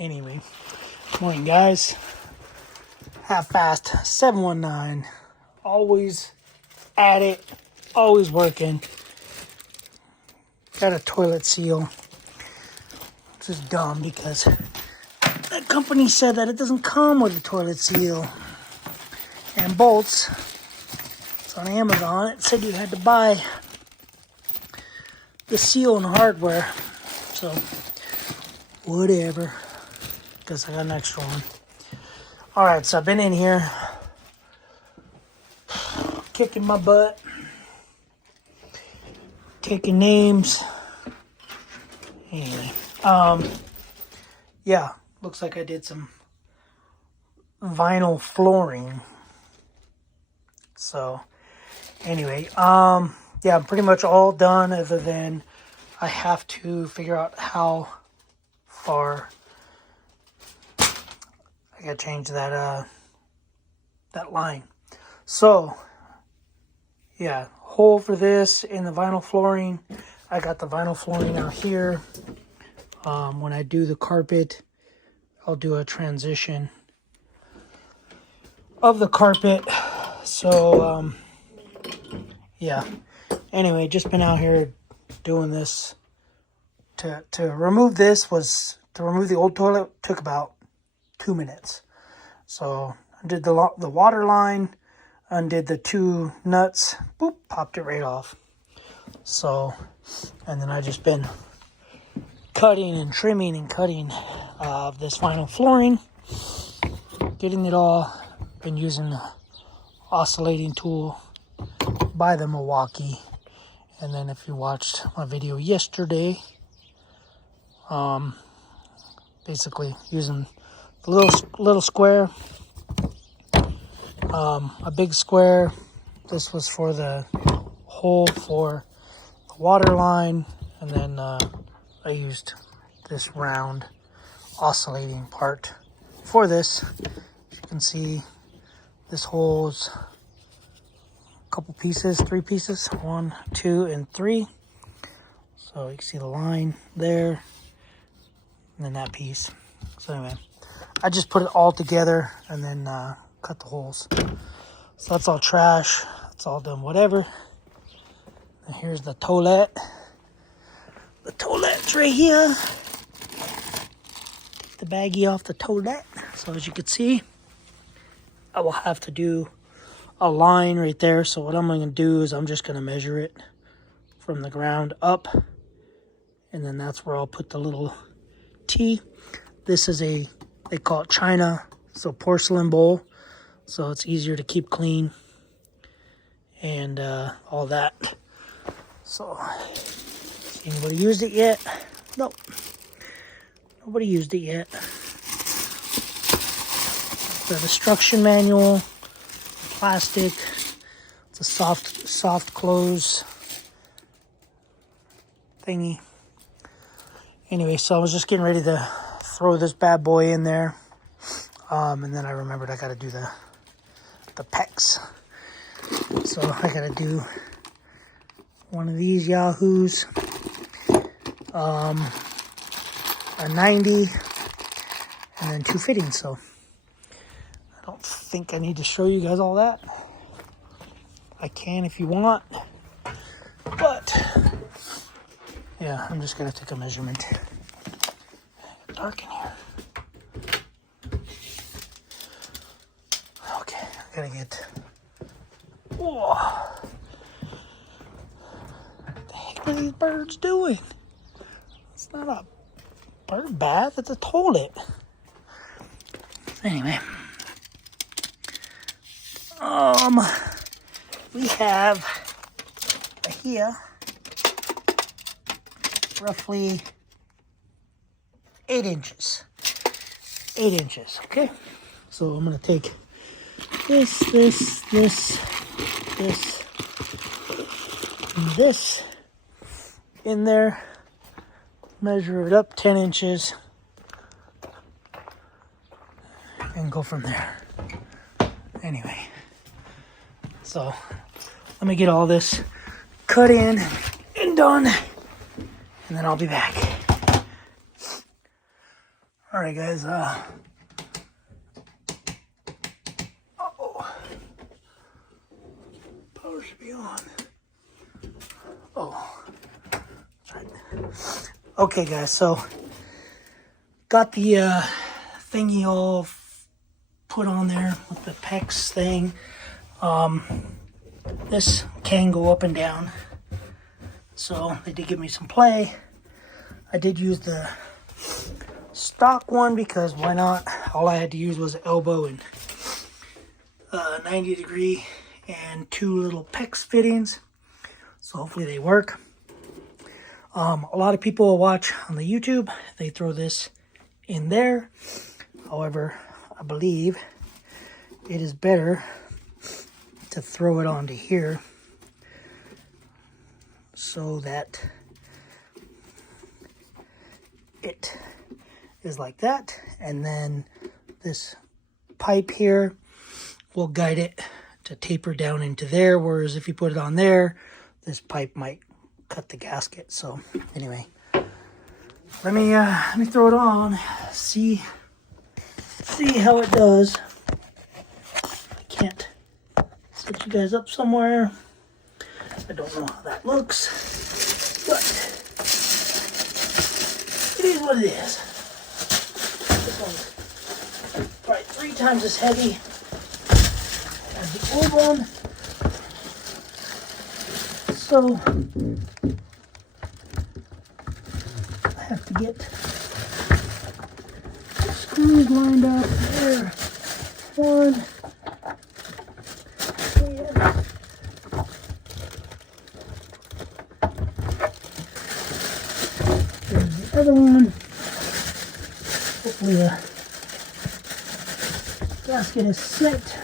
Anyway, morning guys. Half-fast 719. Always at it. Always working. Got a toilet seal. Which is dumb because the company said that it doesn't come with a toilet seal and bolts. It's on Amazon. It said you had to buy the seal and hardware. So, whatever. Guess I got an extra one. Alright, so I've been in here kicking my butt, taking names. Anyway, yeah, looks like I did some vinyl flooring. So, anyway, yeah, I'm pretty much all done other than I have to figure out how far I gotta change that that line. So, yeah, hole for this in the vinyl flooring. I got the vinyl flooring out here. When I do the carpet, I'll do a transition of the carpet. So, yeah. Anyway, just been out here doing this. To remove this was, to remove the old toilet took about 2 minutes. So, I did the water line, undid the two nuts, boop, popped it right off. So, and then I just been cutting and trimming and cutting this vinyl flooring, getting it all. Been using the oscillating tool by the Milwaukee. And then if you watched my video yesterday, basically using the little square, a big square. This was for the hole for the water line, and then I used this round oscillating part for this. As you can see, this hole's a couple pieces, 3 pieces, 1, 2, and 3. So you can see the line there, and then that piece. So anyway, I just put it all together and then cut the holes. So that's all trash. That's all done, whatever. And here's the toilet. The toilet's right here. Take the baggie off the toilet. So as you can see, I will have to do a line right there. So what I'm going to do is I'm just going to measure it from the ground up. And then that's where I'll put the little T. This is they call it China, so porcelain bowl. So it's easier to keep clean and all that. So, anybody used it yet? Nope. Nobody used it yet. The instruction manual, plastic. It's a soft close thingy. Anyway, so I was just getting ready to throw this bad boy in there. And then I remembered I got to do the pecs. So I got to do one of these yahoos, a 90, and then 2 fittings. So I don't think I need to show you guys all that. I can if you want, but yeah, I'm just gonna take a measurement. Dark in here. Okay, I gotta get. Whoa. What the heck are these birds doing? It's not a bird bath, it's a toilet. Anyway. We have here roughly 8 inches. 8 inches, okay? So I'm gonna take this, and this in there, measure it up 10 inches, and go from there. Anyway, so let me get all this cut in and done, and then I'll be back. All right, guys. Power should be on. Oh, that's right. Okay, guys. So got the thingy all put on there with the PEX thing. This can go up and down. So they did give me some play. I did use the stock one because why not? All I had to use was elbow and 90 degree and 2 little PEX fittings. So hopefully they work. A lot of people watch on the YouTube. They throw this in there. However, I believe it is better to throw it onto here so that it is like that, and then this pipe here will guide it to taper down into there, whereas if you put it on there, this pipe might cut the gasket. So anyway, let me throw it on, see how it does. I can't set you guys up somewhere. I don't know how that looks, but it is what it is. This one's probably 3 times as heavy as the old one. So I have to get the screws lined up there. One. There's the other one. Hopefully the gasket is set.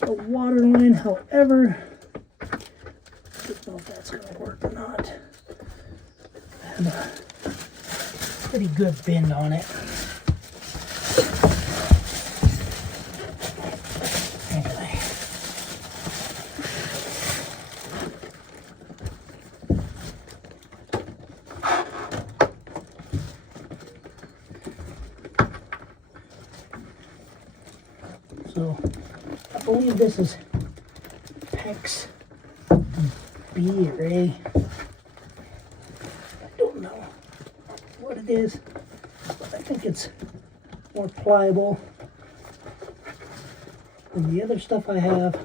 The water line, however, I don't know if that's going to work or not. I have a pretty good bend on it. Anyway. So I believe this is PEX B or A. I don't know what it is, but I think it's more pliable than the other stuff I have.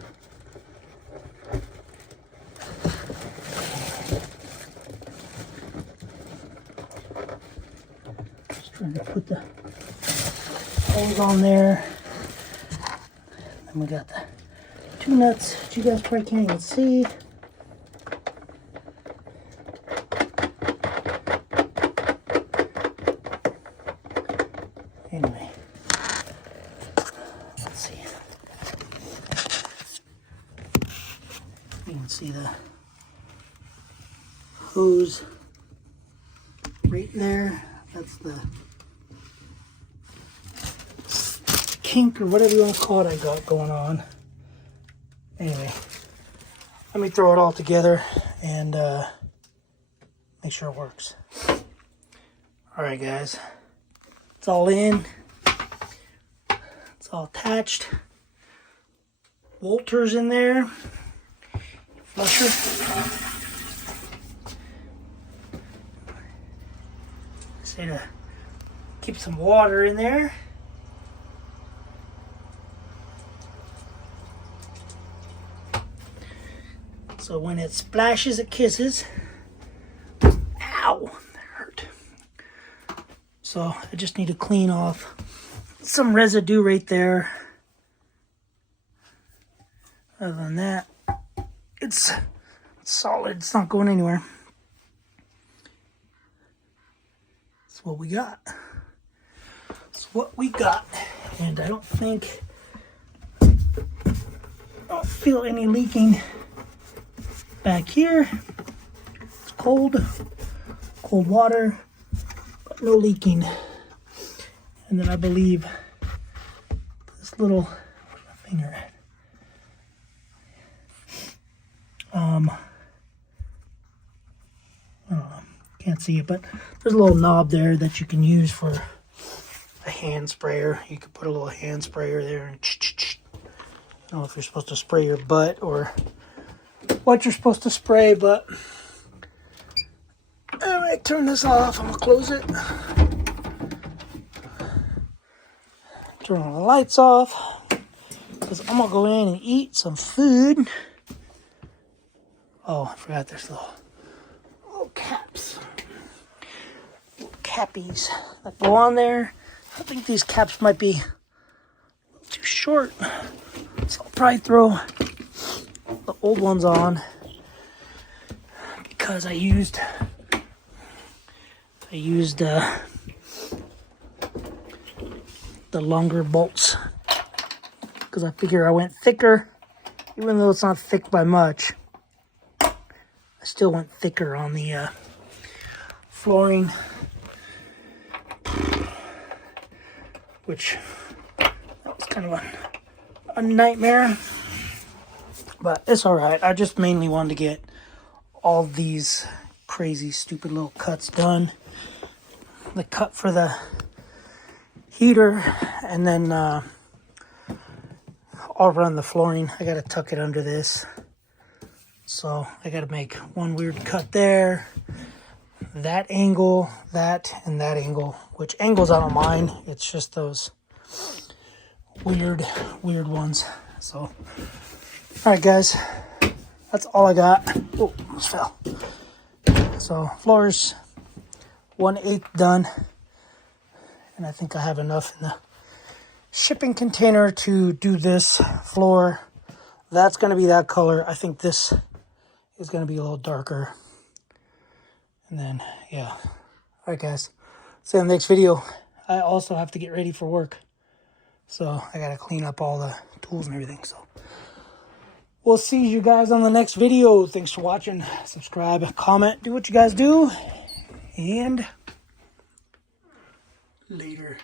Just trying to put the holes on there. And we got the 2 nuts that you guys probably can't even see. Anyway, let's see. You can see the hose right there. That's the kink or whatever you want to call it I got going on. Anyway, let me throw it all together and make sure it works. Alright guys, it's all in. It's all attached. Walters in there. Flusher. Say to keep some water in there. So when it splashes, it kisses. Ow, that hurt. So I just need to clean off some residue right there. Other than that, it's solid. It's not going anywhere. That's what we got. That's what we got. And I don't feel any leaking back here. It's cold water, but no leaking. And then I believe this little, where's my finger at? I don't know. Can't see it, but there's a little knob there that you can use for a hand sprayer. You could put a little hand sprayer there and I don't know if you're supposed to spray your butt or what you're supposed to spray, but I might turn this off. I'm gonna close it. Turn all the lights off because I'm gonna go in and eat some food. Oh, I forgot there's little caps, little cappies that go on there. I think these caps might be a little too short. So I'll probably throw the old ones on because I used the longer bolts because I figure I went thicker, even though it's not thick by much. I still went thicker on the flooring, which that was kind of a nightmare, but it's all right. I just mainly wanted to get all these crazy stupid little cuts done. The cut for the heater, and then I'll run the flooring. I gotta tuck it under this, so I gotta make one weird cut there, that angle, that, and that angle. Which angles I don't mind, it's just those weird ones. So all right guys, that's all I got. Oh, almost fell. So floors 1/8 done, and I think I have enough in the shipping container to do this floor. That's going to be that color. I think this is going to be a little darker, and then yeah. All right guys, see you in the next video. I also have to get ready for work, so I gotta clean up all the tools and everything. So we'll see you guys on the next video. Thanks for watching. Subscribe, comment, do what you guys do, and later.